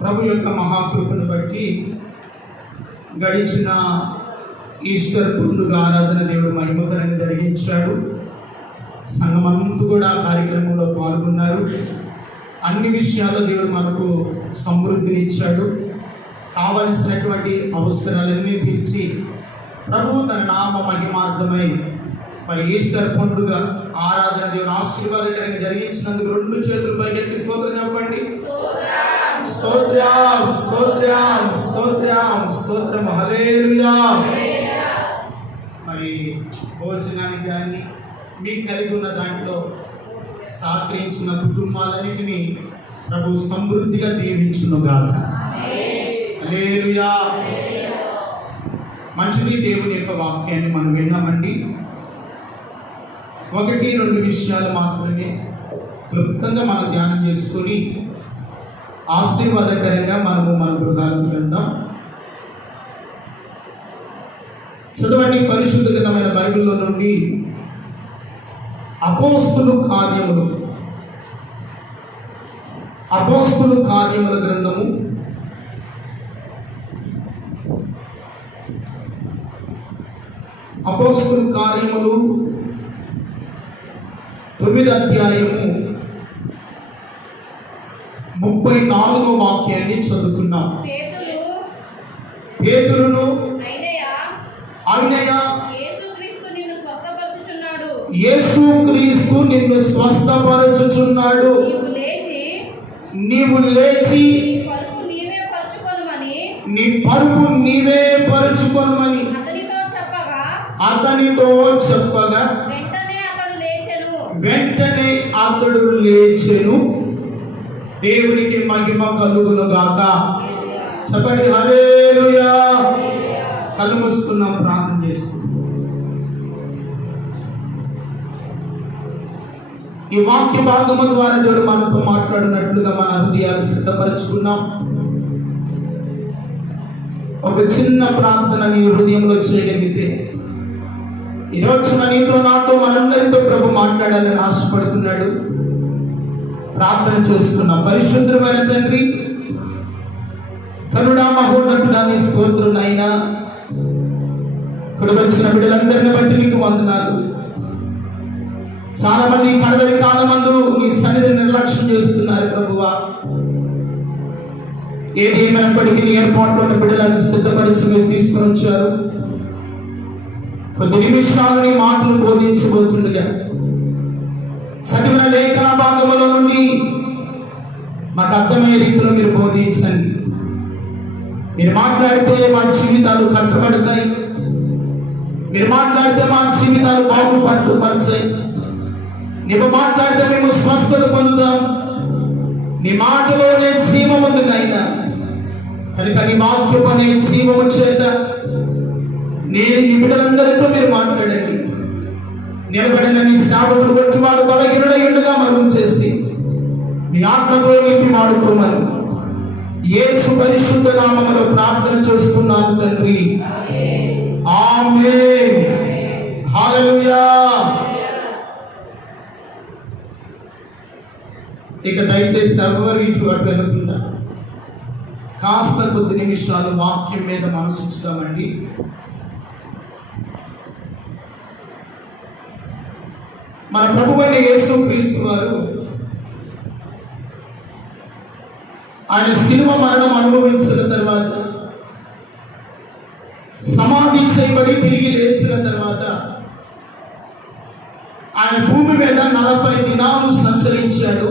ప్రభు యొక్క మహాకృపను బట్టి గడిచిన ఈస్టర్ పండుగ ఆరాధన దేవుడు మహిమకరంగా జరిగించాడు. సంఘమంతా కూడా కార్యక్రమంలో పాల్గొన్నారు. అన్ని విషయాల్లో దేవుడు మనకు సమృద్ధినిచ్చాడు. కావలసినటువంటి అవసరాలన్నీ తీర్చి ప్రభు తన నామ మహిమార్థమై మరి ఈస్టర్ పండుగ ఆరాధన దేవుడు ఆశీర్వాదకరంగా జరిగించినందుకు రెండు చేతులు పైకెత్తి స్తోత్రం చెప్పండి. స్తోత్రం స్తోత్రం స్తోత్రం స్తోత్రం హల్లెలూయా. మరి భోజనానికి కానీ మీకు కలిగి ఉన్న దాంట్లో సహకరించిన కుటుంబాలన్నిటినీ ప్రభు సమృద్ధిగా దీవించునుగాక. హల్లెలూయా. మంచిది. దేవుని యొక్క వాక్యాన్ని మనం విన్నామండి. 1-2 విషయాలు మాత్రమే క్లుప్తంగా మనం ధ్యానం చేసుకొని ఆశీర్వాదకరంగా మనము మన గృహాలకు వెళ్దాం. చదవండి పరిశుద్ధ గ్రంథమైన బైబిల్లో నుండి అపోస్తలుల గ్రంథము 9వ అధ్యాయము 34వ వాక్యాన్ని చదువుకున్నాం. పేతురును యేసుక్రీస్తు నిన్ను స్వస్థపరచుచున్నాడు. నీవు లేచి నీ పరుపు నీవే పరుచుకొనుమని అతనితో చెప్పగా వెంటనే అతడు లేచెను. దేవునికి మహిమ కలుగును గాక. చెప్పండి హల్లెలూయా. కళ్ళు మూసుకున్నాం, ప్రార్థన చేసుకుంటాం. ఈ వాక్య భాగము ద్వారా దేవుడు మనతో మాట్లాడినట్లుగా మన హృదయాలు సిద్ధపరచుకున్నాం. ఒక చిన్న ప్రార్థన నీ హృదయంలో చేయగలిగితే ఈరోజు నీతో నాతో మనందరితో ప్రభు మాట్లాడాలని ఆశపడుతున్నాడు. ప్రార్థన చేసుకున్నాం. పరిశుద్ధమైన తండ్రి, కరుణా మహోన్నతుడా, నీ స్తోత్రునైనా ఇక్కడ వచ్చిన బిడ్డలందరిని బట్టి నీకు వందనాలు. చాలా మంది కడవరి కాలమందు నీ సన్నిధిని నిర్లక్ష్యం చేస్తున్నారు ప్రభువా. ఏది ఏమైనప్పటికీ నీ ఏర్పాట్లో ఉన్న బిడ్డలను సిద్ధపరిచి మీరు తీసుకొని వచ్చారు. కొద్ది నిమిషాలు నీ మాటలు బోధించబోతుండగా చదివిన లేఖన భాగముల నుండి మాకు అర్థమయ్యే రీతిలో మీరు బోధించండి. మీరు మాట్లాడితే మా జీవితాలు కట్టబడతాయి. మీరు మాట్లాడితే మా జీవితాలు బాగుపరచాయి. నీవు మాట్లాడితే మేము స్వస్థత పొందుతాం. నీ మాటలోనే జీవం ఉంది నాయనా. కనుక నీ వాక్యము అనే జీవము చేత నేను నీ బిడ్డలందరితో మీరు మాట్లాడండి. నిలబడిన నీ సేవకుడు వచ్చి వాడు బలహీనుడయ్యుండగా మనం చేసి నీ ఆత్మతో నింపి వాడుకోమని యేసు పరిశుద్ధ నామములో ప్రార్థన చేస్తున్నాను తండ్రి. ఆమేన్. హల్లెలూయా. ఇక దయచేసి ఎవరు ఇటు అటు వెళ్లకుండా కాస్త కొద్ది నిమిషాలు వాక్యం మీద మనసు ఉంచుతామండి. మన ప్రభువైన యేసుక్రీస్తు వారు ఆయన శిలువ మరణం అనుభవించిన తర్వాత, సమాధి చేయబడి తిరిగి లేచిన తర్వాత ఆయన భూమి మీద 40 దినాలు సంచరించాడు.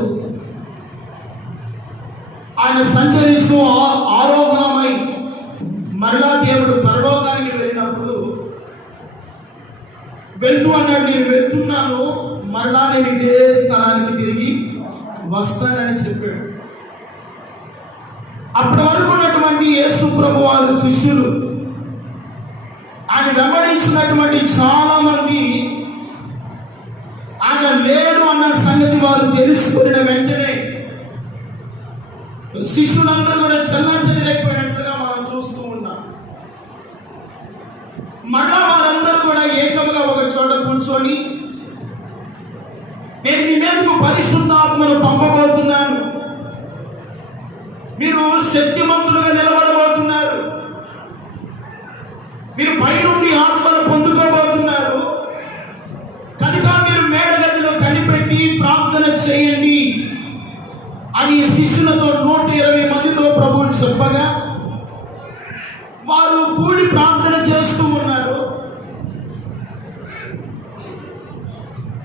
ఆయన సంచరిస్తూ ఆరోహణమై మరలా దేవుడు పరలోకానికి వెళ్ళినప్పుడు వెళ్తూ అన్నాడు, నేను వెళ్తున్నాను, మరలా నేను ఇదే స్థలానికి తిరిగి వస్తానని చెప్పాడు. అప్పటి వరకు ఉన్నటువంటి యేసు ప్రభు వారి శిష్యులు, ఆయన వెంబడించినటువంటి చాలా మంది ఆయన లేడు అన్న సంగతి వారు తెలుసుకున్న వెంటనే శిష్యులందరూ కూడా చెల్లాచెదరైపోయినట్లుగా మనం చూస్తూ ఉన్నాం. మళ్ళా వారందరూ కూడా ఏకంగా ఒక చోట కూర్చొని, నేను మీ మీదకు పరిశుద్ధాత్మను మీరు శక్తిమంతులుగా నిలబడబోతున్నారు. మీరు పైనుండి ఆత్మను పొందుకోబోతున్నారు. కనుక మీరు మేడగదిలో కనిపెట్టి ప్రార్థన చేయండి అని శిష్యులతో 120 మందితో ప్రభువు చెప్పగా వారు కూడి ప్రార్థన చేస్తూ ఉన్నారు.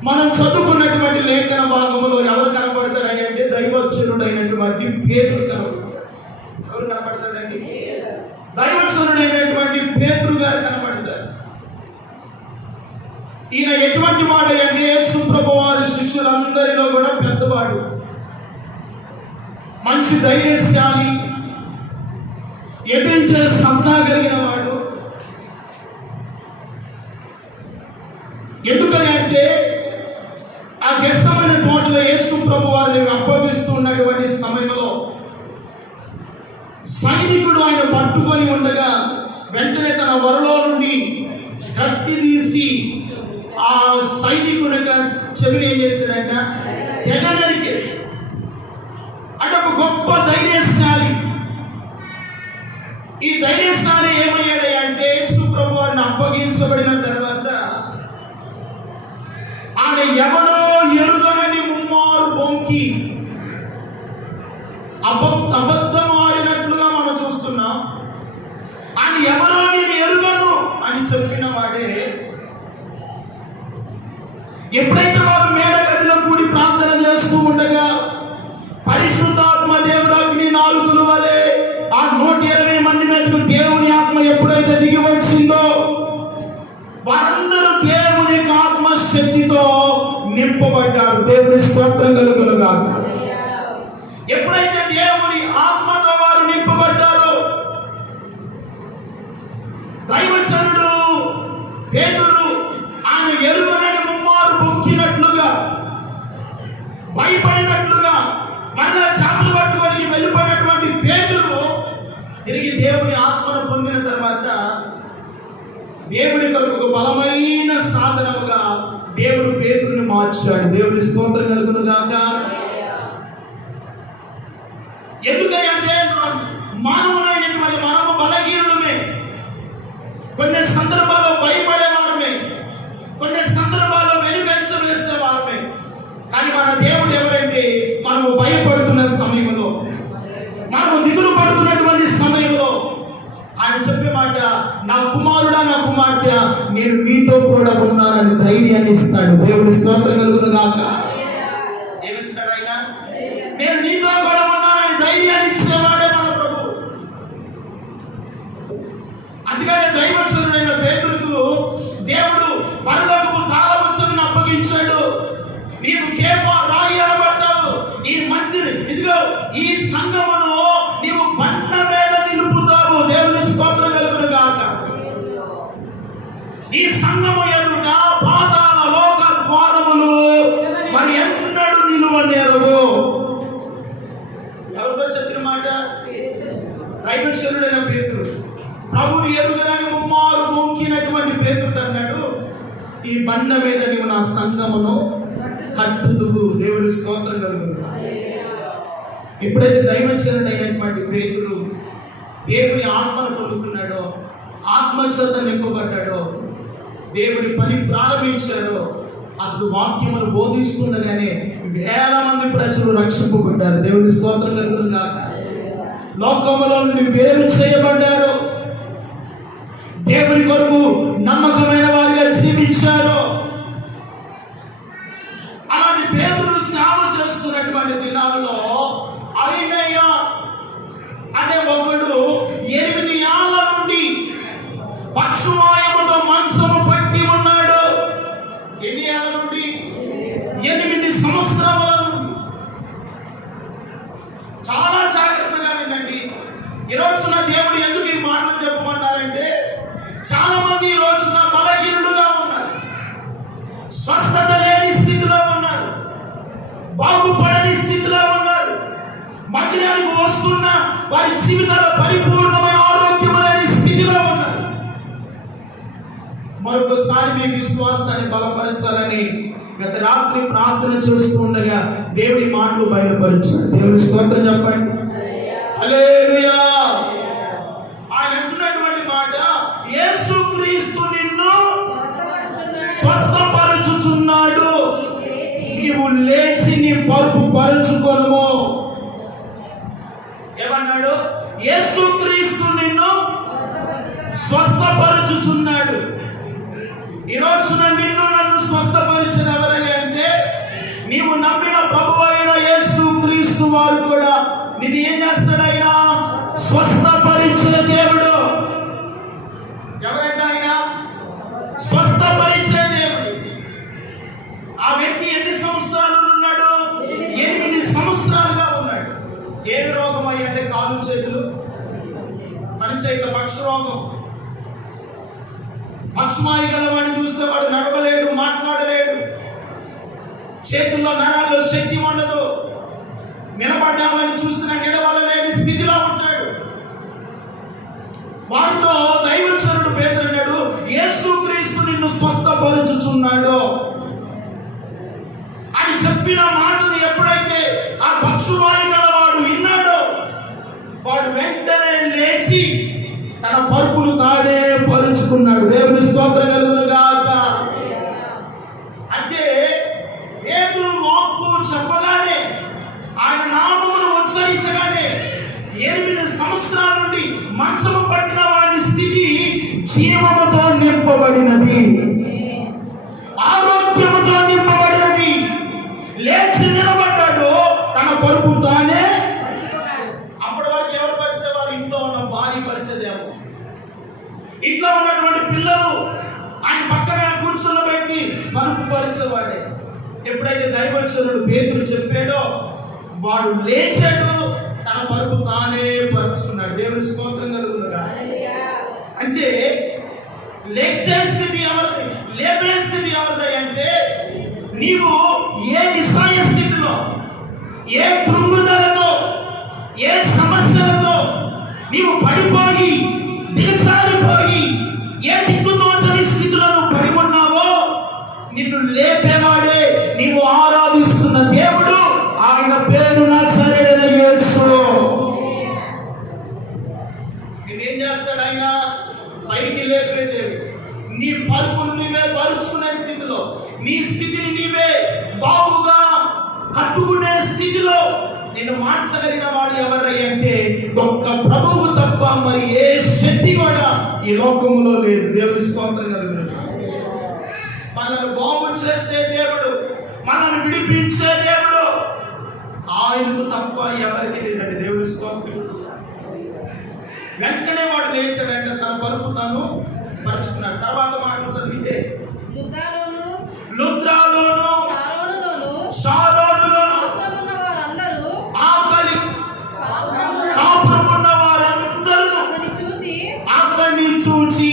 మనం చదువుకున్నటువంటి లేఖన భాగంలో ఎవరు కనబడతారని అంటే దైవచనుడైనటువంటి పేతురు కనబడతారు. ఎవరు కనబడతారండి? దైవచనుడైనటువంటి పేతురు గారు కనబడతారు. ఈయన ఎటువంటి వాడు అంటే యేసు ప్రభు వారి శిష్యులందరిలో కూడా పెద్దవాడు, మంచి ధైర్యశాలి, ఎదిరించే సత్తా కలిగిన వాడు. ఎందుకంటే ఆ గెస్సమైన తోటలో యేసు ప్రభు వారిని అప్పగిస్తూ ఉన్నటువంటి సమయంలో సైనికుడు ఆయన పట్టుకొని ఉండగా వెంటనే తన వరలో నుండి కత్తి తీసి ఆ సైనికుని చెవిని ఏం చేస్తాడంట? తెగనరికి. అంటే ఒక గొప్ప ధైర్యశాలి. ఈ ధైర్యశాలి ఏమయ్యాడంటే యేసు ప్రభు వారిని అప్పగించబడిన తర్వాత ఆయన ఎవడో ఎరుగనని ముమ్మారు బొంకి అబద్ధం ఆడినట్లుగా మనం చూస్తున్నాం. ఆయన ఎవరో నేను ఎరుగను అని చెప్పిన వాడే ఎప్పుడైతే వారు మేడగదిలో కూడి ప్రార్థన చేస్తూ ఉండగా పరిశుద్ధాత్మ దేవుడాగ్ని నాలుగుల వలె ఆ 120 మంది మీదకు దేవుని ఆత్మ ఎప్పుడైతే దిగి వచ్చిందో వారందరూ దేవుని ఆత్మ శక్తితో నింపబడ్డారు. దేవుని స్తోత్రం కలుగును గాక. ఎప్పుడైతే దేవుని ఆత్మతో వారు నింపబడ్డారో దైవచనుడు పేతురు ఆయన ఎరుగనని ముమ్మారు పొక్కినట్లుగా భయపడినట్లుగా మళ్ళా చేపలు పట్టుకొని వెళ్ళిపోయినటువంటి పేతురు తిరిగి దేవుని ఆత్మను పొందిన తర్వాత దేవుని కొరకు ఒక బలమైన సాధనముగా దేవుడు పేతురుని మార్చాడు. దేవుని స్తోత్రం కలుగును గాక. ఎందుకంటే మానవులైనటువంటి మనము బలహీనులమే, కొన్ని సందర్భాల్లో భయపడేవారమే, కొన్ని సందర్భాల్లో వెనుకంచ వేసేవారమే. కానీ మన దేవుడు ఎవరంటే మనము భయపడుతున్న సమయంలో, మనము దిగులు పడుతున్నటువంటి సమయంలో ఆయన చెప్పే మాట, నా కుమారుడా నా కుమార్తె నేను మీతో కూడా ఉన్నానని ధైర్యాన్ని ఇస్తాడు. దేవుని స్తోత్రం కలుగును గాక. ఏమిస్తాడు ఆయన? నేను నీతో కూడా ఉన్నానని ధైర్యాన్ని ఇచ్చేవాడే మన ప్రభు. అందుకని దైవచనుడైన పేతురుకు దేవుడు పరలోకపు తాళముచ్చలను అప్పగించాడు. నీవు కేప రాయి అనబడతావు. ఈ మందిరం ఇదిగో ఈ సంఘమును నీవు బండ మీద నిలుపుతావు. దేవుని స్తోత్రం కలుగును గాక. ఈ సంఘము ఎదుట పాతాళ లోక ద్వారములు మరి ఎన్నడూ నిలువనేరవు. ఎవరితో చెప్పిన మాట? దైవచనుడైన పేతురు. ప్రభుని ఎరుగనని ముమ్మారు మొక్కినటువంటి పేతురు అన్నాడు, ఈ బండ మీద నీవు నా సంఘమును కట్టుదువు. దేవుని స్తోత్రం కలుగును. ఎప్పుడైతే దైవచనుడైనటువంటి పేతురు దేవుని ఆత్మను పొందుకున్నాడో, ఆత్మచేత నింపబడ్డాడో, దేవుని పని ప్రారంభించాడో, అతడు వాక్యమును బోధిస్తుండగానే వేల మంది ప్రజలు రక్షింపబడ్డారు. దేవుని స్తోత్రం కలుగును గాక. లోకములో నుండి వేరు చేయబడ్డారు. దేవుని కొరకు నమ్మకమైన వారిగా జీవించారు. అలాంటి పేతురు సేవ చేస్తున్నటువంటి దినాల్లో ఐనయ్య అనే ఒకడు 8 ఏళ్ల నుండి పక్షవాయువుతో మంచము పట్టి ఉన్నాడు. ఎన్ని ఏళ్ల నుండి? 8 సంవత్సరాల నుండి. చాలా జాగ్రత్తగా వినండి. ఈ రోజున దేవుడు ఎందుకు ఈ మాటలు చెప్పమన్నారంటే చాలా మంది ఈ రోజున బలహీనులుగా ఉన్నారు, స్వస్థత లేని స్థితిలో ఉన్నారు, బాగుపడని స్థితిలో ఉన్నారు. మందిరానికి వస్తున్న వారి జీవితాల పరిపూర్ణమైన ఆరోగ్యం లేని స్థితిలో ఉన్నారు. మరొకసారి మీ విశ్వాసాన్ని బలపరచాలని గత రాత్రి ప్రార్థన చేస్తూ ఉండగా దేవుడి మాటలు బయలుపరిచారు. దేవుడి స్తోత్రం చెప్పండి. హల్లెలూయా. ఆయన అంటున్నటువంటి మాట, యేసుక్రీస్తు నిన్ను స్వస్థపరచుచున్నాడు, నీవు లేచి నీ పరుపు పరుచుకొనుము. ఏమన్నాడు? యేసుక్రీస్తు నిన్ను స్వస్థపరచుచున్నాడు. ఈ రోజున నిన్ను నన్ను స్వస్థపరిచిన ఎవరయ్యా అంటే, నీవు నమ్మిన ప్రభువు అయిన యేసుక్రీస్తు వారు కూడా నిన్ను ఏం చేస్తాడు? ఆయన స్వస్థపరిచిన దేవుడు. ఎవరంటే ఆయన స్వస్థపరిచే దేవుడు. ఆ వ్యక్తి ఎన్ని సంవత్సరాలు ఉన్నాడు? 8 సంవత్సరాలుగా ఉన్నాడు. ఏమి రోగం అయ్యి అంటే కాలు చేతులు పనిచేయక పక్ష రోగం. పక్షమాయి గలవాడిని చూస్తే వాడు నడవలేడు, మాట్లాడలేడు, చేతుల్లో నరాల్లో శక్తి ఉండదు, నిలబడ్డామని చూసిన నిలవలేని స్థితిలో ఉంటాడు. వారితో దైవచరుడు పేతురు అన్నాడు, యేసుక్రీస్తు నిన్ను స్వస్థపరచుచున్నాడు అని చెప్పిన మాటను ఎప్పుడైతే ఆ పక్షువాయి గలవాడు విన్నాడో, వాడు వెంటనే లేచి తన పరుపులు తాడే పరుచుకున్నాడు. దేవుని స్తోత్రం కలుగును గాక. అంటే పేతురు వాక్కు చెప్పగానే, ఆయన నామమును ఉచ్చరించగానే 8 సంవత్సరాల నుండి మంచము పట్టిన వాడి స్థితి జీవముతో నింపబడినది, ఆరోగ్యముతో నింపబడినది. లేచి నిలబడ్డాడు, తన పరుపు తానే. అప్పటి వరకు ఎవరు పరిచేవారు? ఇంట్లో ఉన్న భార్య పరిచేదేమో, ఇంట్లో ఉన్నటువంటి పిల్లలు ఆయన పక్కన కూర్చోబెట్టి పరుపు పరిచేవాడే. ఎప్పుడైతే దైవచరుడు పేతురు చెప్పాడో, వాడు లేచాడు, తన పరుపు తానే పరుచుకున్నాడు. దేవుని స్తోత్రం కలుగునుగా. అంటే లేచే స్థితి ఎవరిది? లేపే స్థితి ఎవరిది అంటే, నీవు ఏ నిస్సహాయ స్థితిలో, ఏ కృంగుదలతో, ఏ సమస్యలతో నీవు పడిపోయి దిగజారిపోయి ఏ దిక్కుతోచని స్థితిలో నువ్వు పడి ఉన్నావో, నిన్ను లేపేవాడే నీవు ఆరాధిస్తున్న దేవుడు. ఆయన పేరు నజరేయుడైన యేసు. నేనేం చేస్తాడు? ఆయన పైకి లేపే దేవుడు. నీ పరుపును నీవే పరుచుకునే స్థితిలో, నీ స్థితిని నీవే బాగుగా కట్టుకునే స్థితిలో నిన్ను మార్చగలిగిన వాడు ఎవరై అంటే ఒక్క ప్రభువు తప్ప మరి ఏ శక్తి కూడా ఈ లోకంలో లేదు. దేవుని స్తోత్రం కలుగును. మనల్ని బాగు చేసే దేవుడు, మనల్ని విడిపించే దేవుడు ఆయనకు తప్ప ఎవరికి లేదండి. దేవుని స్తోత్రం. వెంటనే వాడు లేచాడంట, తన పరుపు తాను పరుచుకున్నాడు. తర్వాత మాటలు చదివితే, లుద్రాలోను షారోనులోను ఆకలి కాపురమున్న వారందరూ ఆకలిని చూచి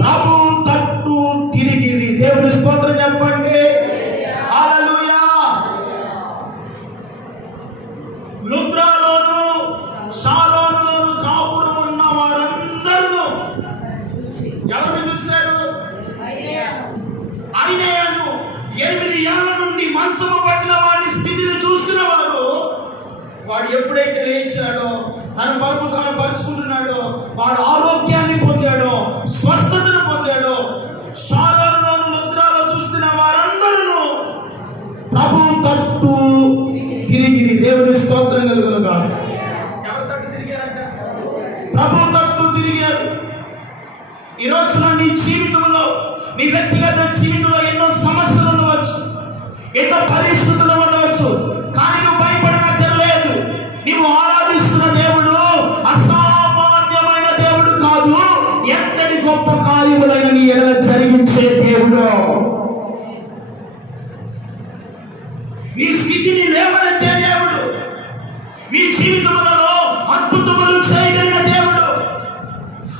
ప్రభు తట్టు తిరిగిరి. దేవుని స్తోత్రం చెప్పండి. హల్లెలూయా. లుద్రాలోను షారోనులోను కాపురం ఉన్న వారందరూ ఎవరిని చూశారు? ఆయనను 8 ఏళ్ల నుండి మంచము పట్టిన వాడి స్థితిని చూసిన వాడు ఎప్పుడైతే లేచాడో, తన పరుపు తాను పరుచుకుంటున్నాడో, వాడు ఆరోగ్యాన్ని పొందాడో, స్వస్థతను పొందాడో. షారోనులోను లుద్రాలో చూసిన వారందరూ ప్రభు తట్టు తిరిగిరి. దేవుని స్తోత్రం కలుగునుగా. ఎవరి తట్టు తిరిగారంట? ప్రభు తట్టు తిరిగారు. ఈ రోజున నీ జీవితంలో, నీ వ్యక్తిగత జీవితంలో ఎన్నో సమస్యలు ఉండవచ్చు, ఎన్నో పరిస్థితులు ఉండవచ్చు, కానీ నువ్వు భయపడనక్కర్లేదు. నీవు ఆరాధిస్తున్న దేవుడు అసామాన్యమైన దేవుడు కాదు, ఎంతటి గొప్ప కార్యములైన నీ ఎడల జరిగించే దేవుడు. నీ స్థితిని లేవనెత్తే దేవుడు, నీ జీవితములలో అద్భుతములు చేయగలిగిన దేవుడు,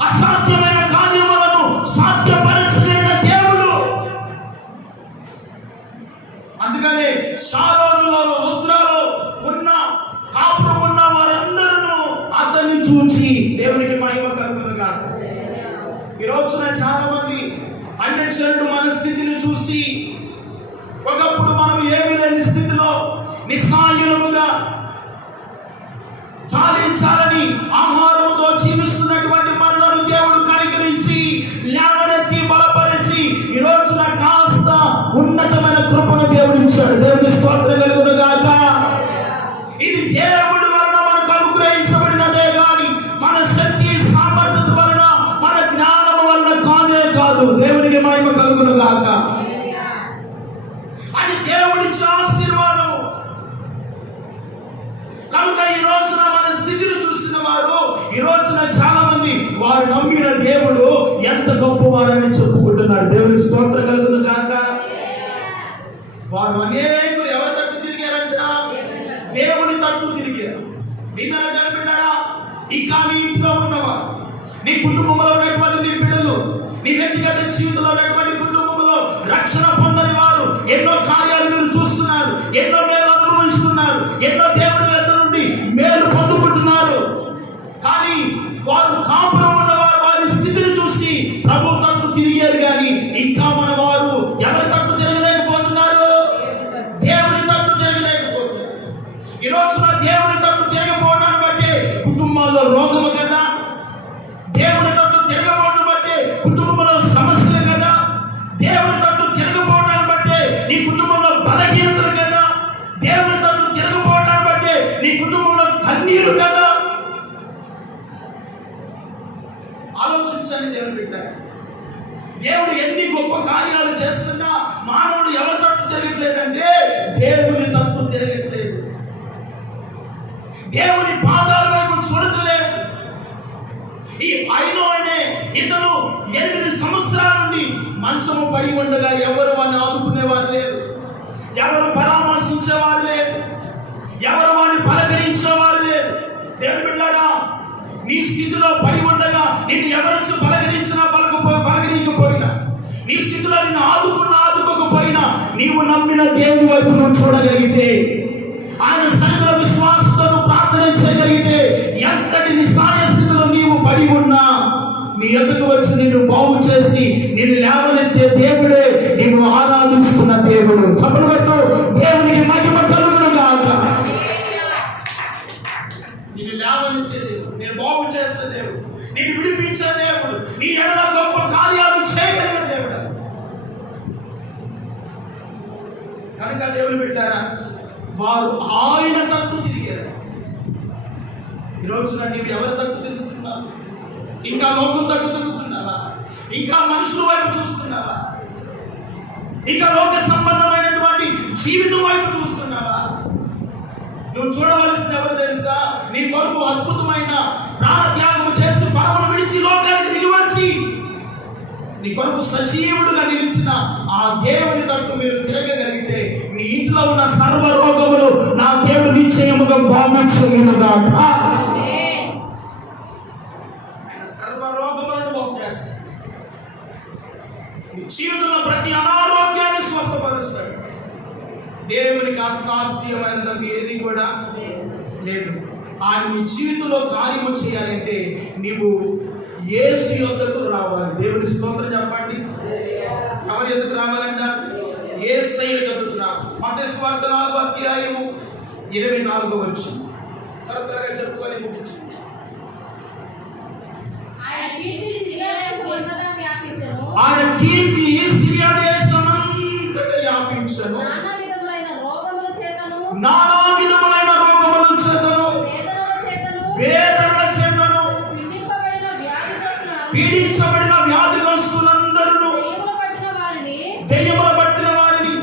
అసాధ్యమైన కార్యములను సాధ్యపరచగలిగిన దేవుడు. అందుకనే షారోనులోను లుద్రాలో ఉన్న కాపురం ఉన్న వారందరూ అతన్ని చూచి దేవునికి మహిమ కలుగునుగా. ఈ రోజున చాలా మంది అన్యజనులు మన స్థితిని చూసి, ఒకప్పుడు మనం ఏమీ లేని స్థితిలో నిస్సహాయులముగా చాలించాలని ఆహారముతో జీవిస్తున్నటువంటి మనలను దేవుడు కనికరించి లేవనెత్తి బలపరిచి ఈ రోజున కాస్త ఉన్నతమైన కృపను దేవుడు ఇచ్చాడు. దేవుని స్తోత్రం కలుగును గాక. ఇది దేవుడి వలన మనకు అనుగ్రహించబడినదే గాని మన శక్తి సామర్థ్యత వలన మన జ్ఞానం వలన కానే కాదు. దేవునికి మహిమ కలుగును గాక. అది దేవుడిచ్చే ఆశీర్వాదం. కనుక ఈ రోజున మన స్థితిని చూసిన వారు ఈ రోజున చాలా మంది వారు నమ్మిన దేవుడు ఎంత గొప్పవారని చెప్పుకుంటున్నారు. దేవుని స్తోత్రం కలుగును గాక. వారు అనేకులు ఎవరి తట్టు తిరిగారంట? దేవుని తట్టు తిరిగారు. విన్నారా కనిపించారా? ఇంకా నీ ఇంట్లో ఉన్నవారు, నీ కుటుంబంలో ఉన్నటువంటి నీ బిడ్డలు, నీ వ్యక్తిగత జీవితంలో ఉన్నటువంటి కుటుంబంలో రక్షణ పొందని వారు ఎన్నో కార్యాలు మీరు చూస్తున్నారు, ఎన్నో మేలు అనుభవిస్తున్నారు, ఎన్నో దేవుడి వద్ద నుండి మేలు పొందుకుంటున్నారు. కానీ వారు కాపురం ఉన్నవారు వారి స్థితిని చూసి ప్రభు తట్టు తిరిగారు. కానీ ఇంకా మన వారు ఎవరి తట్టు తిరగలేకపోతున్నారు? దేవుని తట్టు తిరగలేకపోతున్నారు. ఈ రోజున దేవుని తట్టు తిరగపోవడాన్ని బట్టి కుటుంబాల్లో రోగము కదా, దేవుని తట్టు తిరగపోవడం బట్టి కుటుంబంలో సమస్యలు కదా, దేవుని తట్టు తిరగపోవడాన్ని బట్టి నీ కుటుంబంలో బలహీనతలు కదా, దేవుని తట్టు తిరగపోవడాన్ని బట్టి నీ కుటుంబంలో కన్నీరు కదా. ఆలోచించండి దేవుని బిడ్డ. దేవుడు ఎన్ని గొప్ప కార్యాలు చేస్తున్నా మానవుడు ఎవరి తట్టు తిరగట్లేదంటే దేవుని తట్టు తిరగట్లేదు. దేవుని పాదాల వైపు చూడట్లేదు. ఈ ఐనో అనే ఇతను 8 సంవత్సరాల నుండి మంచము పడి ఉండగా ఎవరు వాడిని ఆదుకునేవారు లేరు, ఎవరు పరామర్శించేవారు లేరు, ఎవరు వాడిని పలకరించేవారు లేరు. దేవుని బిడ్డలారా, నీ స్థితిలో పడి ఉండగా నిన్ను ఎవరొచ్చి పలకరించినా పలకరించకపోయినా, నీ స్థితిలో నిన్ను ఆదుకోకపోయినా నీవు నమ్మిన దేవుని వైపు నువ్వు చూడగలిగితే, ఆయన సన్నిధిలో విశ్వాసంతో ప్రార్థన చేయగలిగితే, ఎంతటి నిస్సాయ స్థితిలో నీవు పడి ఉన్నా నీ ఎదుగు వచ్చి నిన్ను బాగు చేసి నిన్ను లేవనెత్తే దేవుడే నీవు ఆరాధిస్తున్న దేవుడు. చప్పట్లు పెట్టు, దేవునికి మహిమ కలుగును గాక. నిన్ను లేవనెత్తే దేవుడు, నేను బాగు చేసే దేవుడు, నేను విడిపించే దేవుడు, నీ ఎడల గొప్ప కార్యాలు చేయగలిగిన దేవుడు. కనుక దేవుని బిడ్డారా, వారు ఆయన తట్టు తిరిగారు. ఈ రోజున నీవు ఎవరి తట్టు తిరుగుతున్నావు? ఇంకా లోకం తట్టు తిరుగుతున్నావా? ఇంకా మనుషుల వైపు చూస్తున్నావా? ఇంకా లోక సంబంధమైనటువంటి జీవితం వైపు చూస్తున్నావా? నువ్వు చూడవలసిన ఎవరు తెలుసా? నీ కొరకు అద్భుతమైన ప్రాణత్యాగం చేసి పరమను విడిచి లోకానికి దిగివచ్చి నీ కొరకు సజీవుడుగా నిలిచిన ఆ దేవుని తట్టు మీరు తిరగగలిగితే నీ ఇంట్లో ఉన్న సర్వ రోగములు నా దేవుడు నిశ్చయముగా బాగుంచుగాక. ఆయన సర్వ రోగములను బాగు చేస్తాడు. నీ జీవితంలో ప్రతి అనారోగ్యాన్ని స్వస్థపరుస్తాడు. దేవునికి అసాధ్యమైనది ఏది కూడా లేదు. ఆయన నీ జీవితంలో కార్యము చేయాలంటే నీవు యేసు యొద్దకు రావాలి. దేవుని స్తోత్రం చెప్పండి. ఎవరి యొద్దకు రావాలంట? యేసయ్య యొద్దకు రావాలి. మత్తయి సువార్త 4వ అధ్యాయము 24వ వచనం త్వరగా చెప్పుకొని ముగించు. ఆయన కీర్తి సిరియా దేశమంతటా వ్యాపించెను. నానా విధములైన రోగముల చేతను వేదనల చేతను పీడించబడిన వ్యాధిగ్రస్తులందరూ, దెయ్యముల పట్టిన వారిని,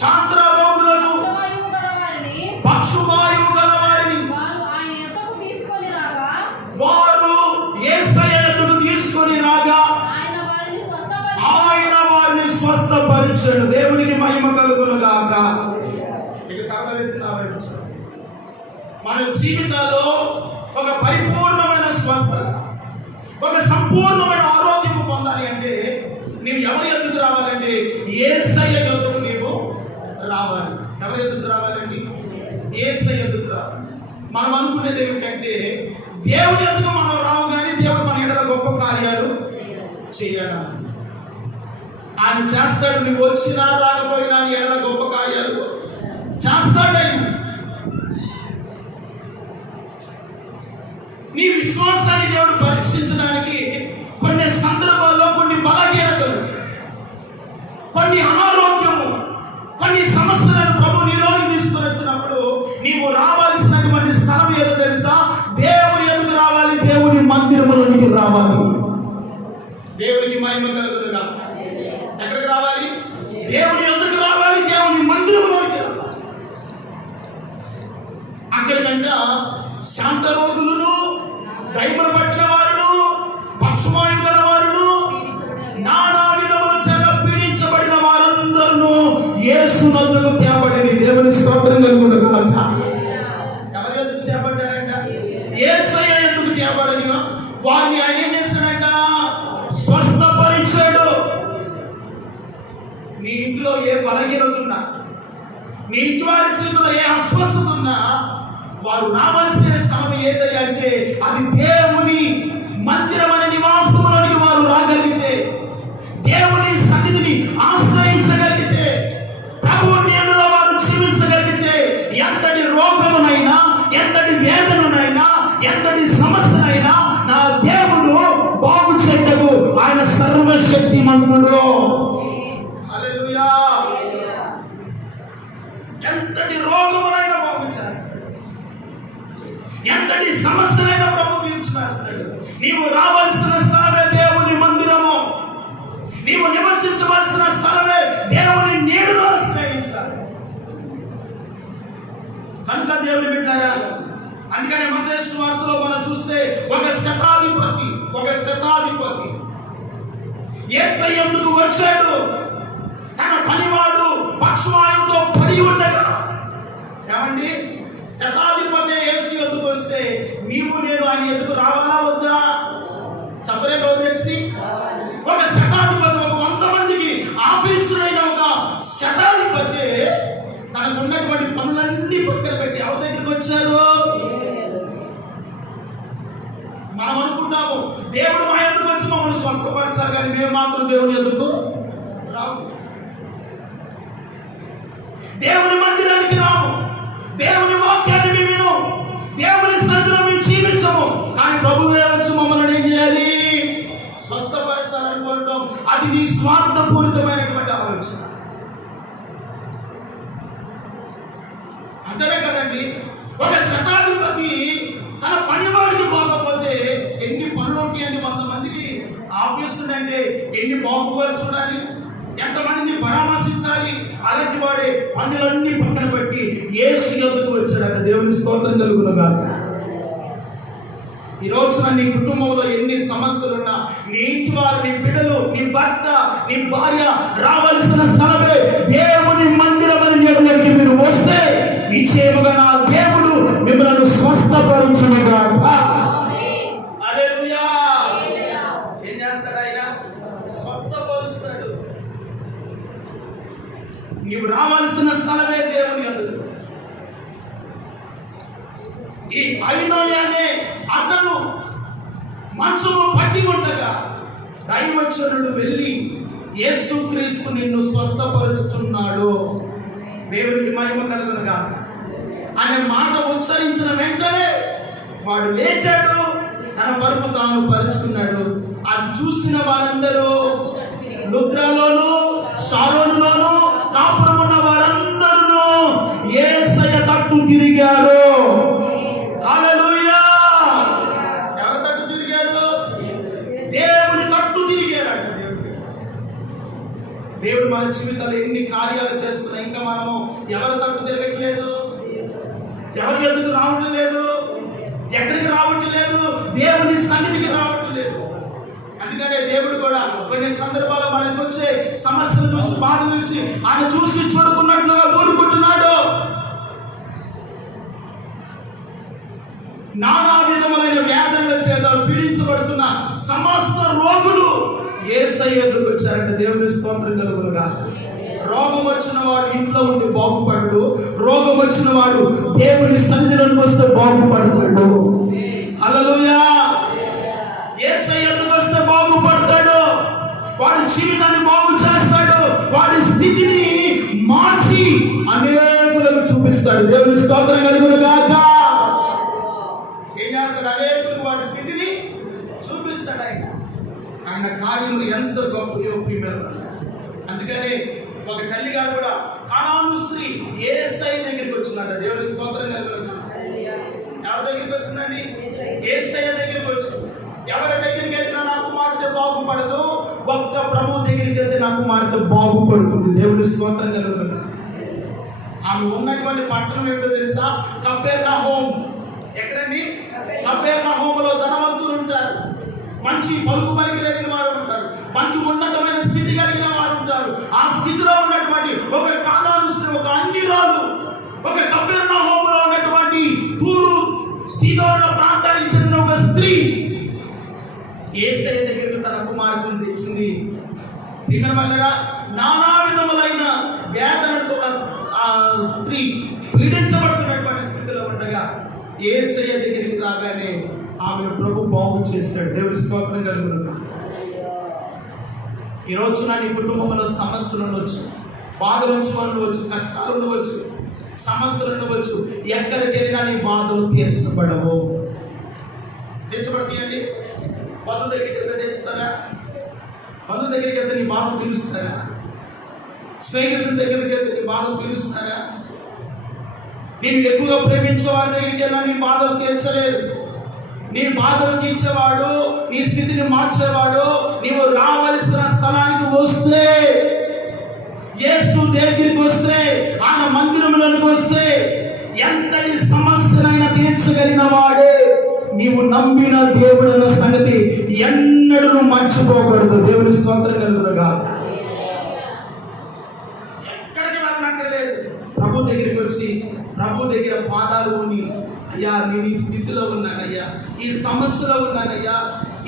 చాంద్ర రోగులను, పక్షవాయువు గల వారిని వారు యేసయ్య యొద్దకు తీసుకొని రాగా ఆయన వారిని స్వస్థపరిచాడు. దేవునికి మహిమ కలుగును గాక. మన జీవితాల్లో ఒక పరిపూర్ణమైన స్వస్థత, ఒక సంపూర్ణమైన ఆరోగ్యం పొందాలి అంటే నీవు ఎవరి యొద్దకు రావాలంటే యేసయ్య యొద్దకు నీవు రావాలి. ఎవరి యొద్దకు రావాలండి? యేసయ్య యొద్దకు రావాలి. మనం అనుకునేది ఏమిటంటే దేవుని యొద్దకు మనం రావు, కానీ దేవుడు మన ఎడల గొప్ప కార్యాలు చేయాలి. ఆయన చేస్తాడు. నువ్వు వచ్చినా రాకపోయినా నీ ఎడల గొప్ప కార్యాలు చేస్తాడని. విశ్వాసాన్ని దేవుడు పరీక్షించడానికి కొన్ని సందర్భాల్లో కొన్ని బలహీనతలు, కొన్ని అనారోగ్యము, కొన్ని సమస్యలను ప్రభు నీలోకి తీసుకొని వచ్చినప్పుడు నీవు రావాల్సినటువంటి స్థలం ఏదో తెలుసా? దేవుని ఎదుగు రావాలి, దేవుని మందిరములోనికి రావాలి. దేవునికి మహిమ కలుగునుగా. ఎక్కడికి రావాలి? దేవుని ఎదుగు రావాలి, దేవుని మందిరములోనికి రావాలి. అక్కడికంట శాంత రోగులను, దైవలు పట్టిన వారును, పక్షవాయువు గల వారును, నానా విధముల చేత పీడించబడిన వారందరూ యేసు వద్దకు తేబడిరి. దేవుని స్తోత్రం కలుగునుగాక. ఎవరి ఎందుకు తేబడ్డారంట? యేసయ్య ఎందుకు తేబడని వారిని ఆయన ఏం చేశాడంట? స్వస్థపరిచాడు. నీ ఇంట్లో ఏ బలహీనత ఉన్నా, నీ ఇంటి వారి చేతిలో ఏ అస్వస్థత ఉన్నా, వారు రావాల్సిన స్థలం ఏదయ్యా అంటే అది దేవుని మందిరం అనే నివాసంలోనికి వారు రాగలిగితే, దేవుని సన్నిధిని ఆశ్రయించగలిగితే, ప్రభు నీడలో వారు జీవించగలిగితే, ఎంతటి రోగమునైనా, ఎంతటి వేదననైనా, ఎంతటి సమస్యనైనా నా దేవుడు బాగు చేయటకు ఆయన సర్వశక్తిమంతుడు. హల్లెలూయా. ఎంతటి రోగమునైనా బాగు చేస్తాడు, ఎంతటి సమస్యలైనా ప్రభు తీర్చివేస్తాడు. నీవు రావాల్సిన స్థలమే దేవుని మందిరము, నీవు నివసించవలసిన స్థలమే దేవుని నీడలో ఆశ్రయించాలి. కనుక దేవుని బిడ్డారా, అందుకని మత్తయి సువార్తలో మనం చూస్తే ఒక శతాధిపతి యేసయ్య ఎందుకు వచ్చాడు? తన పనివాడు పక్షవాయువుతో పడి ఉండగా, ఏమండి శతాధిపతి యేసు ఎందుకు వస్తే నీవు నేను ఆయన ఎందుకు రావాలా వద్దా? చెప్పలే తెలిసి ఒక శతాధిపతి, ఒక 100 మందికి ఆఫీసులైన ఒక శతాధిపతి తనకు ఉన్నటువంటి పనులన్నీ పక్కన పెట్టి ఎవరి దగ్గరికి వచ్చారు? మనం అనుకుంటాము దేవుడు మా ఎందుకు వచ్చి మమ్మల్ని స్వస్థపరచాలి, కానీ మేము మాత్రం దేవుని ఎందుకు రాము, దేవుని మందిరానికి రాము, దేవుని వాక్యాన్ని మేము విను, దేవుని సన్నిధిలో మేము జీవించము. కానీ ప్రభువే వచ్చి మమ్మల్ని ఏం చేయాలి? స్వస్థపరచాలనుకోవడం. అది నీ స్వార్థపూరితమైనటువంటి ఆలోచన. అంతనే కదండి, ఒక శతాధిపతి తన పనివాడికి బాగోకపోతే ఎన్ని పనులు ఉంటాయండి? 100 మందికి ఆఫీసులంటే ఎన్ని బాగుపడాలి చూడాలి, ఎంతమందిని పరామర్శించాలి. అలాంటి వాడే పనులన్నీ పక్కన పెట్టి యేసు యొద్దకు వచ్చాడట. దేవుని స్తోత్రం కలుగునుగాక. ఈ రోజున నీ కుటుంబంలో ఎన్ని సమస్యలున్నా, నీ ఇంటి వారు, నీ బిడ్డలు, నీ భర్త, నీ భార్య రావాల్సిన స్థలమే దేవుని మందిరం అని నిర్ణయానికి మీరు వస్తే నిశ్చయముగా నా దేవుడు మిమ్మల్ని స్వస్థపరచునుగాక. హల్లెలూయా. ఏం చేస్తాడు ఆయన? స్వస్థపరుస్తాడు. నీవు రావాల్సిన స్థలమే దేవుని యొద్దకు. ఈ ఐనోయనే అతను మంచము పట్టి ఉండగా దైవచనుడు వెళ్ళి యేసుక్రీస్తు నిన్ను స్వస్థపరచుచున్నాడు, దేవునికి మహిమ కలుగునుగా అనే మాట ఉచ్చరించిన వెంటనే వాడు లేచాడు, తన పరుపు తాను పరుచుకున్నాడు. అది చూసిన వారందరూ లుద్రాలోను, షారోనులోను కాపురం ఉన్న వారందరూ యేసయ్య తట్టు తిరిగారు. హల్లెలూయా. ఎవరి తట్టు తిరిగారు? దేవుని తట్టు తిరిగారంట. దేవుడు మన జీవితాలు ఎన్ని కార్యాలు చేస్తున్నా ఇంకా మనము ఎవరి తట్టు తిరగట్లేదు, ఎవరి ఎదుగు రావటం లేదు, ఎక్కడికి రావటం లేదు, దేవుని సన్నిధికి రావటం లేదు. అందుకనే దేవుడు కూడా కొన్ని సందర్భాలు మనకు వచ్చే సమస్యలు చూసి, బాధ చూసి ఆయన చూసి చూడుకున్నట్లుగా ఊరుకుంటున్నాడు. నానా విధములైన వ్యాధుల చేత పీడించబడుతున్న సమస్త రోగులు యేసయ్య ఎదురుకు వచ్చారంటే దేవుని స్తోత్రం కలుగునుగాక. రోగం వచ్చిన వాడు ఇంట్లో ఉండి బాగుపడడు, రోగం వచ్చిన వాడు దేవుని సన్నిధిలోకి వస్తే బాగుపడతాడు. హల్లెలూయా. యేసయ్య ఎదురుకు వస్తే బాగుపడతాడు, వాడి జీవితాన్ని బాగు చేస్తాడు, వాడి స్థితిని మార్చి అనేకులకు చూపిస్తాడు. దేవుని స్తోత్రం కలుగునుగాక. ఏం చేస్తాడు? అనేకులకు వాడి స్థితి చేస్తాడు ఆయన కార్యములు ఎంత గొప్పయో ప్రియమైన. అందుకని ఒక తల్లి గారు కూడా కనాను స్త్రీ యేసయ్య దగ్గరికి వచ్చిందంట. దేవుని స్తోత్రం కలుగును. ఎవరి దగ్గరికి వచ్చిందండి? యేసయ్య దగ్గరికి వచ్చింది. ఎవరి దగ్గరికి వెళ్ళినా నా కుమార్తె బాగుపడదు, ఒక్క ప్రభు దగ్గరికి వెళ్తే నా కుమార్తె బాగుపడుతుంది. దేవుని స్తోత్రం కలుగును. ఆమె ఉన్నటువంటి పట్టణం ఏంటో తెలుసా? కపెర్నహూం. ఎక్కడండి? కపెర్నహూములో ధనవంతులు ఉంటారు, మంచి పలుకు కలిగిన వారు ఉంటారు, మంచి ఉన్నతమైన స్థితి కలిగిన వారు ఉంటారు. ఆ స్థితిలో ఉన్నటువంటి ఒక కానాను స్త్రీ, ఒక అన్యురాలు, ఒక కపెర్నహూములో ఉన్నటువంటి తూరు సీదోనుల ప్రాంతానికి చెందిన ఒక స్త్రీ యేసయ్య దగ్గరికి తన కుమార్తెను తెచ్చింది. ప్రియమైనవారా, నానా విధములైన వేదనతో ఆ స్త్రీ పీడించబడుతున్నటువంటి స్థితిలో ఉండగా యేసయ్య దగ్గరికి రాగానే ఆమెను ప్రభు బాగు చేశాడు. దేవుడి స్తోత్రం కలుగును. ఈరోజు నా నీ కుటుంబంలో సమస్యలు ఉండవచ్చు, బాధలు ఉండవచ్చు, కష్టాలు ఉండవచ్చు, సమస్యలు ఉండవచ్చు. ఎక్కడికి వెళ్ళినా నీ బాధలు తీర్చబడవు. తీర్చబడతాయండి. బంధువు దగ్గరికి వెళ్తే తీరుస్తారా? బంధువు దగ్గరికి వెళ్తే నీ బాధలు తీరుస్తారా? స్నేహితుల దగ్గరికి వెళ్తే నీ బాధలు తీరుస్తారా? నేను ఎక్కువగా ప్రేమించే వారి దగ్గరికి వెళ్ళినా నీ బాధలు తీర్చలేదు. నీ బాధలు తీర్చేవాడు, నీ స్థితిని మార్చేవాడు నీవు రావలసిన స్థలానికి వస్తే, యేసు దగ్గరికి వస్తే, ఆయన మందిరంలోనికి వస్తే ఎంతటి సమస్యనైనా తీర్చగలిగిన వాడే. నీవు నమ్మిన దేవుడు అన్న సంగతి ఎన్నడూ మర్చిపోకూడదు. దేవుని స్తోత్రం కలుగునుగా. ఎక్కడికి వెళ్ళనక్కర్లేదు. ప్రభు దగ్గరికి వచ్చి ప్రభు దగ్గర పాదాలు ఉని, అయ్యా నేను ఈ స్థితిలో ఉన్నానయ్యా, ఈ సమస్యలో ఉన్నానయ్యా,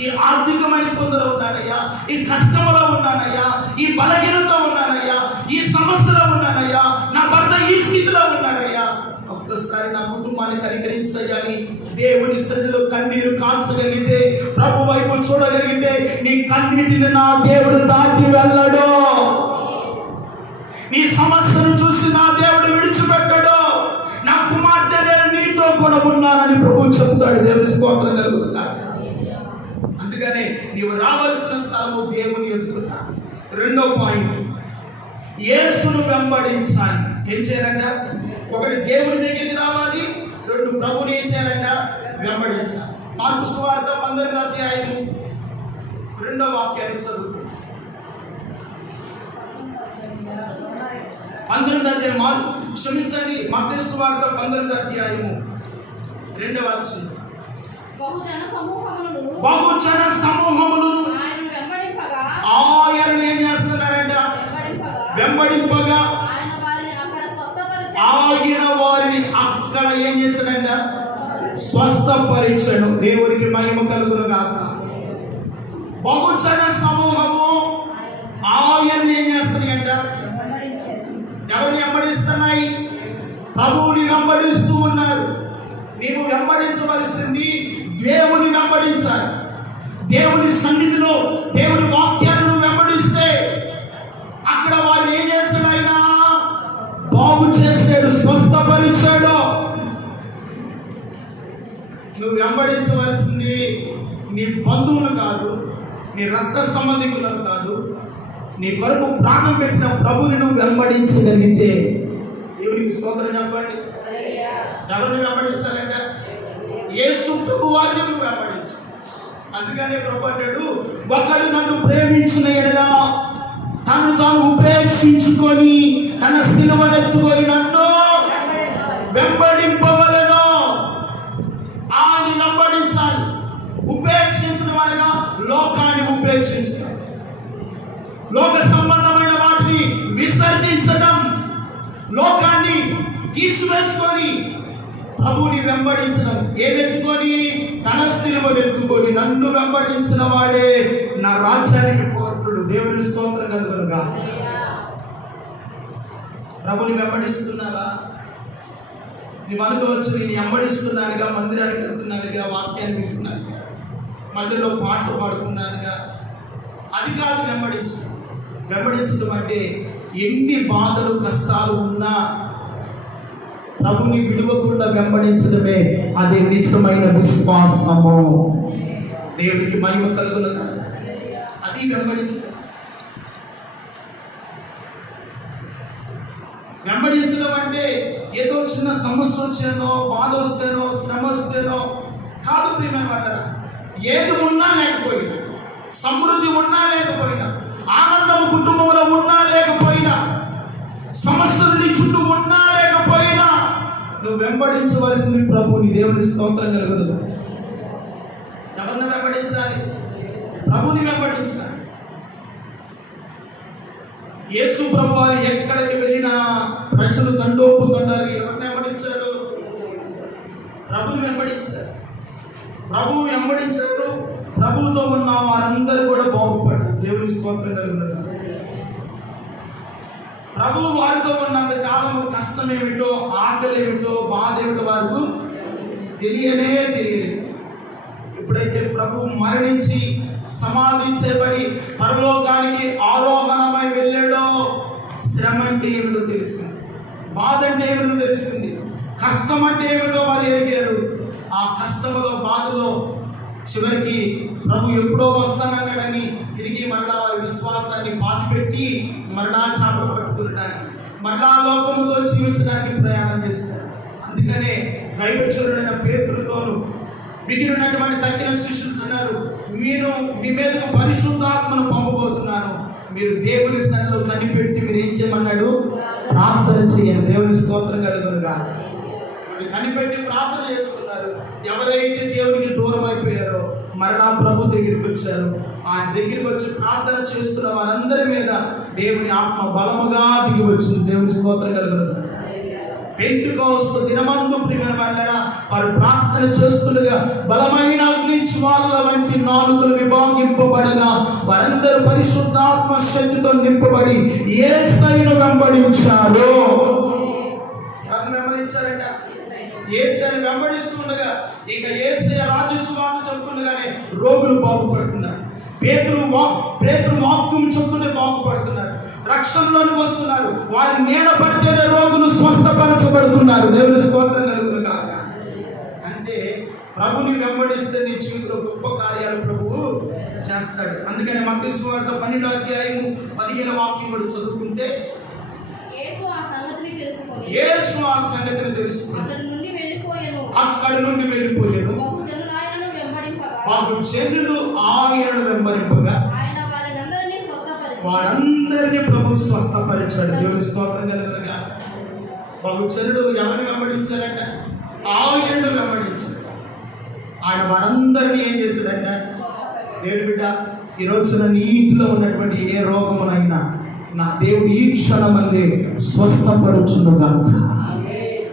ఈ ఆర్థికమైన ఇబ్బందులో ఉన్నానయ్యా, ఈ కష్టంలో ఉన్నానయ్యా, ఈ బలహీనతో ఉన్నానయ్యా, ఈ సమస్యలో ఉన్నానయ్యా, నా భర్త ఈ స్థితిలో ఉన్నానయ్యా, ఒక్కసారి నా కుటుంబాన్ని కనికరించగాని దేవుని సన్నిధిలో కన్నీరు కాల్చగలిగితే, ప్రభు వైపు చూడగలిగితే నీ కన్నీటిని నా దేవుడు దాటి వెళ్ళడు. నీ సమస్యను చూసి నా దేవుడు విడిచిపెట్టడు. నా కుమార్తె నేను నీతో కూడా ఉన్నానని ప్రభు చెప్తాడు. దేవుని స్తోత్రం కలుగునుగా. అందుకనే నీవు రావాల్సిన స్థలము దేవుని ఎదుగుతా. రెండో పాయింట్, యేసును వెంబడించాలి. ఏం చేయాలంట? ఒకటి దేవుని దగ్గరికి రావాలి, రెండు ప్రభుని ఏం చేయాలంట? వెంబడించాలి. మార్కు సువార్త 12వ అధ్యాయము 2వ వాక్యాన్ని చదువు. 12వ అధ్యాయం మత్తయి సువార్త 12వ అధ్యాయము 2వ వచనం. బహుజన సమూహములను ఆయనను ఏం చేస్తున్నారంట? వెంబడింపగా ఆయన వారిని అక్కడ ఏం చేస్తాడంట? స్వస్థపరిచను. దేవునికి మహిమ కలుగును గాక. బహుజన సమూహము ఆయన్ని ఏం చేస్తున్నాయంట? ఎవరిని వెంబడిస్తున్నాయి? ప్రభువుని వెంబడిస్తూ ఉన్నారు. నీవు వెంబడించవలసింది దేవుని వెంబడించాలి. దేవుని సన్నిధిలో దేవుని వాక్యాలను వెంబడిస్తే అక్కడ వారిని ఏం చేస్తాడు? ఆయన బాగు చేసాడు, స్వస్థపరిచాడు. నువ్వు వెంబడించవలసింది నీ బంధువులు కాదు, నీ రక్త సంబంధికులను కాదు, నీ కొరకు ప్రాణం పెట్టిన ప్రభుని నువ్వు వెంబడించగలిగితే, దేవునికి స్తోత్రం చెప్పండి. ఎవరిని వెంబడించాలంట? యేసు ప్రభు వారిని నువ్వు వెంబడించు. అందుకనే ప్రభు అంటాడు, ఒకడు నన్ను ప్రేమించిన ఎడల తను తాను ఉపేక్షించుకొని తన సిలువనెత్తుకొని నన్ను వెంబడింపవలెను. ఆయన వెంబడించాలి. ఉపేక్షించడం అనగా లోకాన్ని ఉపేక్షించడం, లోక సంబంధమైన వాటిని విసర్జించడం, లోకాన్ని తీసివేసుకొని ప్రభుని వెంబడించడం. ఏమెత్తుకొని? తన సిలువను ఎత్తుకొని నన్ను వెంబడించిన వాడే నా రాజ్యానికి పాత్రుడు. దేవుని స్తోత్రం కలుగునుగా. ప్రభుని వెంబడిస్తున్నావా? నీవు అనుకోవచ్చు, నేను వెంబడిస్తున్నానుగా, మందిరానికి వెళ్తున్నానుగా, వాక్యాన్ని వింటున్నానుగా, మధ్యలో పాటలు పాడుతున్నానుగా. అది కాదు వెంబడించడం. వెంబడించడం అంటే ఎన్ని బాధలు కష్టాలు ఉన్నా ప్రభుని విడువకుండా వెంబడించడమే అది నిజమైన విశ్వాసము. దేవునికి మహిమ కలుగును కాక. అది వెంబడించడం. వెంబడించడం అంటే ఏదో చిన్న సమస్య వచ్చేనో, బాధ వస్తేనో, శ్రమ వస్తేనో కాదు ప్రియమైన వాళ్ళరా. ఏది ఉన్నా లేకపోయినా, సమృద్ధి ఉన్నా లేకపోయినా, ఆనందం కుటుంబంలో ఉన్నా లేకపోయినా, సమస్యలు నీ చుట్టూ ఉన్నా లేకపోయినా, నువ్వు వెంబడించవలసింది ప్రభువుని. దేవుని స్తోత్రం కలుగును. ఎవరిని వెంబడించాలి? ప్రభుని వెంబడించాలి. యేసు ప్రభు వారు ఎక్కడికి వెళ్ళినా ప్రజలు తండోపుతండాలి. ఎవరిని వెంబడించారు? ప్రభుని వెంబడించారు. ప్రభువు వెంబడించారు. ప్రభుతో ఉన్న వారందరూ కూడా బాగుపడ్డారు. దేవుని స్తోత్రం కలుగును. ప్రభువు వారితో ఉన్నంత కాలం కష్టం ఏమిటో, ఆకలి ఏమిటో, బాధ ఏమిటో వారు తెలియలేదు. ఎప్పుడైతే ప్రభు మరణించి సమాధి చేయబడి పరలోకానికి ఆరోహణమై వెళ్ళాడో, శ్రమ అంటే ఏమిటో తెలిసింది, బాధ అంటే ఏమిటో తెలిసింది, కష్టం అంటే ఏమిటో వారు ఎరిగారు. ఆ కష్టంలో, బాధలో చివరికి ప్రభు ఎప్పుడో వస్తానన్నాడని తిరిగి మరలా వారి విశ్వాసాన్ని పాతిపెట్టి మరలా చాప పట్టుకునడానికి, మరలా లోకముతో జీవించడానికి ప్రయాణం చేస్తారు. అందుకనే దైవచరుడైన పేతురుతోను మిగిలినటువంటి తక్కిన శిష్యులు అన్నారు, మీరు మీ మీదకు పరిశుద్ధాత్మను పంపబోతున్నాను, మీరు దేవుని స్థాయిలో కనిపెట్టి మీరు ఏం చేయమన్నాడు? ప్రార్థన చేయండి. దేవుని స్తోత్రం కలుగునుగా. కనిపెట్టి ప్రార్థన చేసుకున్నారు. ఎవరైతే దేవునికి దూరం అయిపోయారో మరలా ప్రభు దగ్గరికి వచ్చారు. ఆ దగ్గరికి వచ్చి ప్రార్థన చేస్తున్న వారందరి మీద దేవుని ఆత్మ బలముగా దిగి వచ్చింది. దేవుని స్తోత్రం కలుగునుగా. పెంటెకోస్తు దినమందు ప్రియమైన వాళ్ళరా, వారు ప్రార్థన చేస్తుండగా బలమైన అగ్నిజ్వాలల వంటి నాలుకలు విభాగింపబడగా వారందరూ పరిశుద్ధాత్మ శక్తితో నింపబడి యేసయ్యను వెంబడించారు. ఎవరిని వెంబడించారంట? యేసయ్యను వెంబడిస్తుండగా ఇక యేసయ్య రాజస్వామి చెప్తుండగానే రోగులు బాగుపడుతున్నారు. పేతురు వాక్యం చెప్తుంటే బాగుపడుతున్నారు, రక్షణలోకి వస్తున్నారు. వారి నీడ పడితేనే రోగులు స్వస్థపరచబడుతున్నారు. దేవుని స్తోత్రం కలుగును కాక. అంటే ప్రభుని వెంబడిస్తే నీ జీవితంలో గొప్ప కార్యాలు ప్రభువు చేస్తాడు. అందుకని మత్తయి సువార్త 12వ అధ్యాయము 15వ వాక్యం కూడా చదువుకుంటే, యేసు ఆ సంగతిని తెలుసుకుని అక్కడి నుండి వెళ్ళిపోయాను. బహుజనులు ఆయనను వెంబడింపగా వారందరినీ ప్రభు స్వస్థపరిచాడు. దేవుని స్తోత్రం కలుగునుగా. బహుజనుడు ఎవరిని వెంబడించారంట? ఆయనను వెంబడించాడు. ఆయన వారందరినీ ఏం చేశాడంట? దేవుని బిడ్డ, ఈ రోజున నీ ఇంట్లో ఉన్నటువంటి ఏ రోగమునైనా నా దేవుడు ఈ క్షణమందే స్వస్థపరచునుగాక,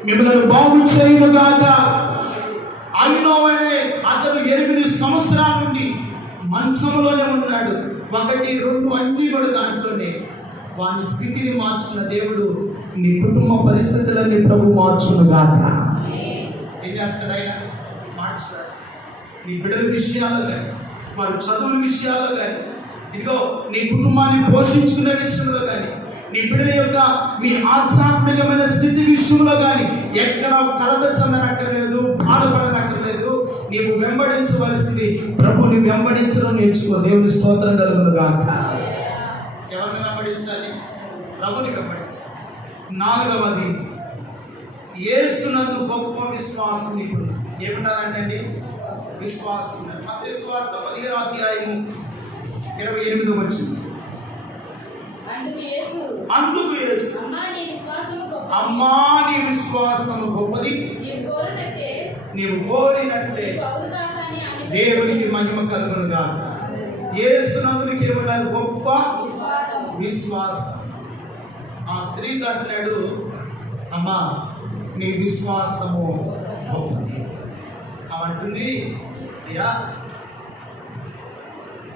మిమ్మల్ని బాగు చేయునుగాక. అవినోవనే అతడు 8 సంవత్సరాల నుండి మంచంలోనే ఉన్నాడు. 1, 2 అన్నీ కూడా దాంట్లోనే. వాని స్థితిని మార్చిన దేవుడు నీ కుటుంబ పరిస్థితులన్నీ ప్రభు మార్చునుగాక. ఏం చేస్తాడు ఆయన? మార్చేస్తాడు. నీ బిడ్డల విషయాలు కానీ, వారి చదువుల విషయాల్లో కానీ, ఇదిగో నీ కుటుంబాన్ని పోషించుకునే విషయంలో కానీ, నీ బిడ్డల యొక్క మీ ఆధ్యాత్మికమైన స్థితి విషయంలో కానీ ఎక్కడ కలత చెందనక్కర్లేదు, బాధపడనక్కర్లేదు. నీవు వెంబడించవలసింది ప్రభుని వెంబడించడం నేర్చుకో. దేవుని స్తోత్రం కలుగును గాక. ఎవరిని వెంబడించాలి? ప్రభుని వెంబడించాలి. 4వది, యేసునందు గొప్ప విశ్వాసం నీకున్నా. ఏమంటారంటే విశ్వాసం. మత్తయి సువార్త 15వ అధ్యాయము 28వ వచనం. అందుకు యేసు, అమ్మా నీ విశ్వాసము గొప్పది, నీవు కోరినట్లే దేవునికి మహిమ కలుగును గాక. యేసునందునికి ఏమన్నారు? గొప్ప విశ్వాసం. ఆ స్త్రీ అంటున్నాడు, అమ్మా నీ విశ్వాసము గొప్పది. కాబట్టి అయ్యా,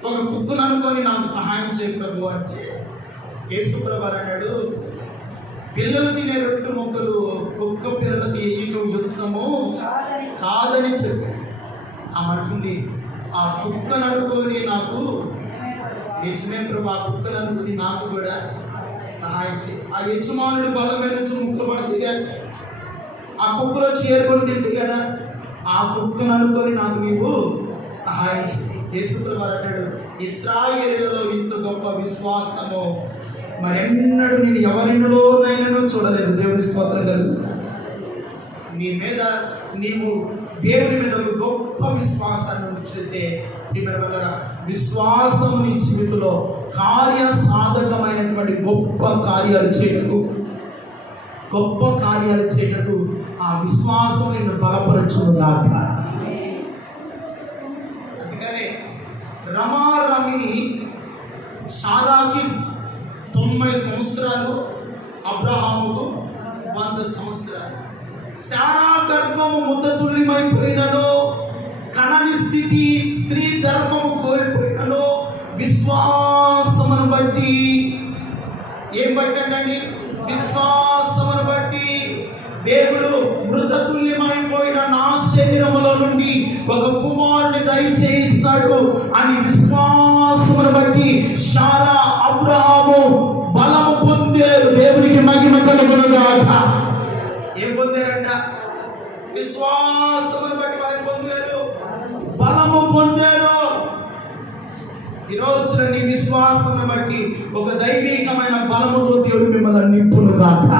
ఒక కుక్కను అనుకొని నాకు సహాయం చేయ ప్రభు అంటే యేసు ప్రభు అన్నాడు, పిల్లలు తినే రొట్టె మొక్కలు కుక్క పిల్లలకి వేయటం యుద్ధము కాదని చెప్పాడు. అంటుంది, ఆ కుక్కను అనుకొని నాకు నిజమే ప్రభు, ఆ కుక్కను అనుకుని నాకు కూడా సహాయం చేయి. ఆ యజమానుడి బలమైన నుంచి ముక్కలు పడుతుంది కదా, ఆ కుక్కలో చేరుకొని తింది కదా, ఆ కుక్కను అనుకొని నాకు నీవు సహాయం చేయి. యేసుప్రభువు అంటాడు, ఇశ్రాయేలులో ఇంత గొప్ప విశ్వాసము మరెన్నడూ నేను ఎవరిలోనైనా చూడలేదు. దేవుని స్తోత్రం కలుగుతుంది. నీ మీద నీవు దేవుని మీద ఒక గొప్ప విశ్వాసాన్ని ఉంచితే విశ్వాసము నీ జీవితంలో కార్య సాధకమైనటువంటి గొప్ప కార్యాలు చేయటకు ఆ విశ్వాసం నిన్ను బలపరచును గాక. అందుకనే రమారమి శారాకి 90 సంవత్సరాలు, అబ్రహాముకు 100 సంవత్సరాలు. శారా గర్భము ముద్దతుల్యమైపోయినలో, కనని స్థితి స్త్రీ గర్భము కోల్పోయినలో విశ్వాసమును బట్టి ఏం బట్టండి? విశ్వాసమును బట్టి దేవుడు మృతతుల్యమైపోయిన నా శరీరములో నుండి ఒక కుమారుని దయచేయిస్తాడు అని విశ్వాసమును బట్టి శారా, అబ్రహాము బలము పొందారు. దేవునికి మహిమ కలుగును గాక. ఏం పొందారంట? విశ్వాసమును బట్టి వారు పొందారు, బలము పొందారు. ఈ రోజున నీ విశ్వాసమును బట్టి ఒక దైవికమైన బలముతో దేవుడు మిమ్మల్ని నింపును గాక.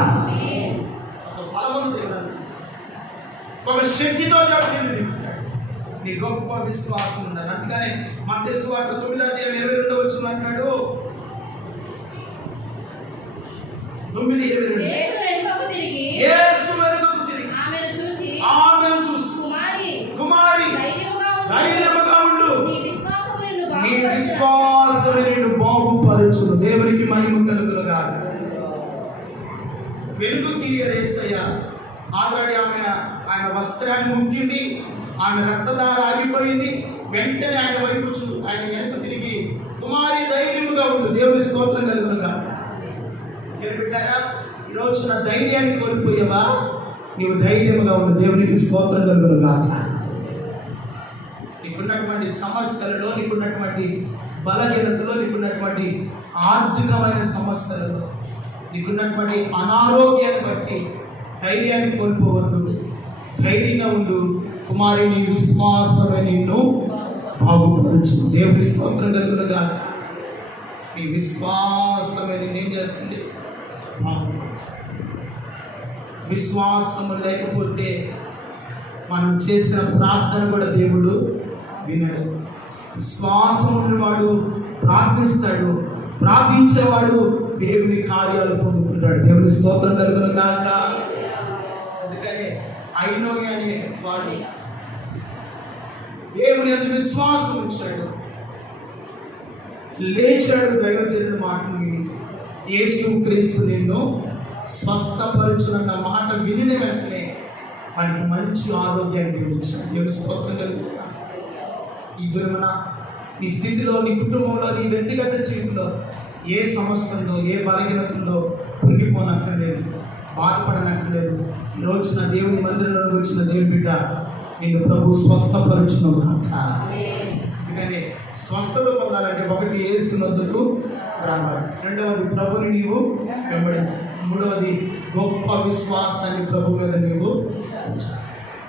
ఒక శక్తితో దేవుడు నింపుతాడు. నీ గొప్ప విశ్వాసం ఉండాలి. అందుకనే మత్తయి సువార్త 9:22 వచనం అంటాడు, 9:22 యేసు వెనుకకు తిరిగి ఆమెను చూసి కుమారి ధైర్యముగా ఉండు, నీ విశ్వాసము నిన్ను బాగుపరచును. దేవునికి మహిమ కలుగును గాక. వెనుక తిరిగారు యేసయ్య. ఆల్రెడీ ఆయన వస్త్రాన్ని ముట్టింది, ఆమె రక్తధార ఆగిపోయింది. వెంటనే ఆయన వైపు ఆయన వెనుక తిరిగి కుమారి ధైర్యముగా ఉండు. దేవుని స్తోత్రం కలుగును గాక. బిడ్డారా, ఈరోజు నా ధైర్యాన్ని కోల్పోయావా? నీవు ధైర్యముగా ఉండు. దేవునికి స్తోత్రం కలుగును గాక. నీకున్నటువంటి సమస్యలలో, నీకున్నటువంటి బలహీనతలో, నీకున్నటువంటి ఆర్థికమైన సమస్యలలో, నీకున్నటువంటి అనారోగ్యాన్ని బట్టి ధైర్యాన్ని కోల్పోవద్దు. ధైర్యంగా ఉండు. కుమారి నీ విశ్వాసమే నిన్ను బాగుపరచు. దేవుని స్తోత్రం కలుగును గాక. నీ విశ్వాసమే నిన్నేం చేస్తుంది? బాగుపరచు. విశ్వాసము లేకపోతే మనం చేసిన ప్రార్థన కూడా దేవుడు వినడు. విశ్వాసం ఉన్నవాడు ప్రార్థిస్తాడు, ప్రార్థించేవాడు దేవుని కార్యాలు పొందుకుంటాడు. దేవుని స్తోత్రం కలుగును గాక. అందుకనే ఐనోమి అనే వాడు దేవుని యందు విశ్వాసం ఉంచాడు, లేచాడు. దైవజనుడి మాటను విని యేసు క్రీస్తు నిన్ను స్వస్థపరచున్న మాట విని వెంటనే వానికి మంచి ఆరోగ్యాన్ని ఇచ్చాడు. దేవుని స్తోత్రం కలుగును గాక. ఈ దుర్మన నీ స్థితిలో, నీ కుటుంబంలో, నీ వ్యక్తిగత జీవితంలో ఏ సమస్య ఉందో, ఏ బలహీనతలో కృంగిపోనక్కర్లేదు, బాధపడనక్కర్లేదు. ఈ రోజున దేవుని మందిరంలో వచ్చిన దేవుని బిడ్డ నిన్ను ప్రభు స్వస్థపరచును గాక. అందుకని స్వస్థత పొందాలంటే ఒకటి యేసు వద్దకు రావాలి, రెండవది ప్రభుని నీవు వెంబడించాలి, మూడవది గొప్ప విశ్వాసాన్ని ప్రభు మీద నీవు ఉంచాలి.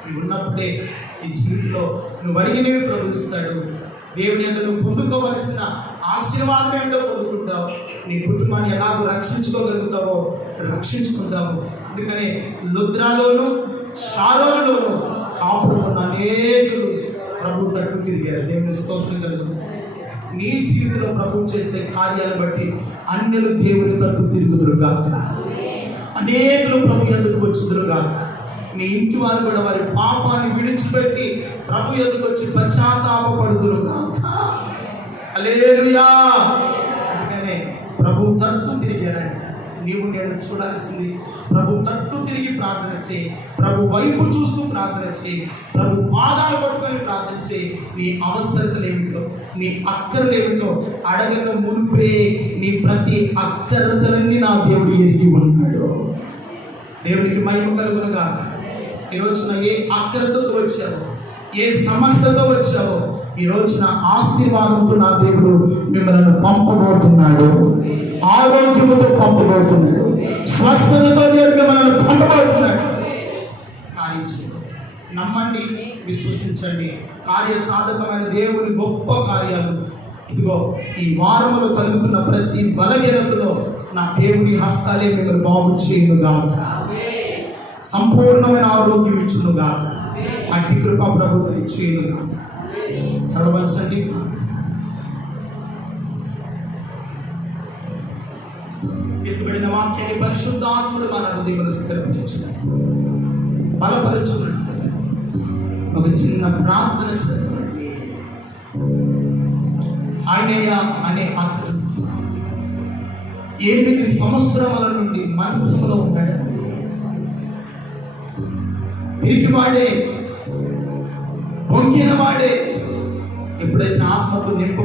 ఇవి ఉన్నప్పుడే ఈ జీవితంలో నువ్వు అడిగినవి ప్రభు ఇస్తాడు. దేవుని యందు నువ్వు పొందుకోవలసిన ఆశీర్వాదం ఏంటో పొందుకుంటావు. నీ కుటుంబాన్ని ఎలాగో రక్షించుకోగలుగుతావో రక్షించుకుంటావు. అందుకని లుద్రాలోను, షారోనులోను కాపురం ఉన్న అనేకులు ప్రభు తట్టు తిరిగారు. దేవుని స్తోత్రం కలుగును. నీ జీవితంలో ప్రభు చేసే కార్యాలను బట్టి అన్యులు దేవుని తట్టు తిరుగుదురు గాక. అనేకులు ప్రభు యందుకు వచ్చుదురు గాక. నీ ఇంటి వారు కూడా వారి పాపాన్ని విడిచిపెట్టి ప్రభు యందుకు వచ్చి పశ్చాత్తాపపడుదురు గాక. హల్లెలూయా. అందుకనే ప్రభు తట్టు తిరిగారంట. నీవు నేను చూడాల్సింది ప్రభు తట్టు తిరిగి ప్రార్థన చేయి, ప్రభు వైపు చూస్తూ ప్రార్థన చేయి, ప్రభు పాదాలు పట్టుకొని ప్రార్థన చేయి. నీ అవసరతలు ఏమిటో, నీ అక్కరలు ఏమిటో అడగక మునిపే నీ ప్రతి అక్కరతలన్నీ నా దేవుడు ఎరిగి ఉన్నాడు. దేవునికి మహిమ కలుగును గాక. ఈ రోజున ఏ అక్కరతో వచ్చావో, ఏ సమస్యతో వచ్చావో, ఈ రోజున ఆశీర్వాదంతో నా దేవుడు మిమ్మల్ని పంపబోతున్నాడు. ఆరోగ్యముతో పంపబోతున్నాడు. స్వస్థతతో దేవుడు మిమ్మల్ని పంపబోతున్నాడు. నమ్మండి, విశ్వసించండి. కార్యసాధకమైన దేవుని గొప్ప కార్యాలు ఇదిగో ఈ వారములో కలుగుతున్న ప్రతి బలహీనతలో నా దేవుని హస్తాలే మిమ్మల్ని బాగు చేయునుగాక, సంపూర్ణమైన ఆరోగ్యం ఇచ్చునుగాక, అట్టి కృప ప్రభుత్వం ఇచ్చేయునుగాక. తడవలసండి. ఎత్తుబడిన వాక్యాన్ని పరిశుద్ధాత్ముడు మన హృదయంలో స్థిరపరచును, బలపరచును. ఒక చిన్న ప్రార్థన చదవండి. ఆయనయ్య అనే అతడు 8 సంవత్సరాల నుండి మంచంలో ఉన్నాడండి. పిరికివాడే, పొంగిన వాడే, ఎప్పుడైతే ఆత్మతో నింపబడి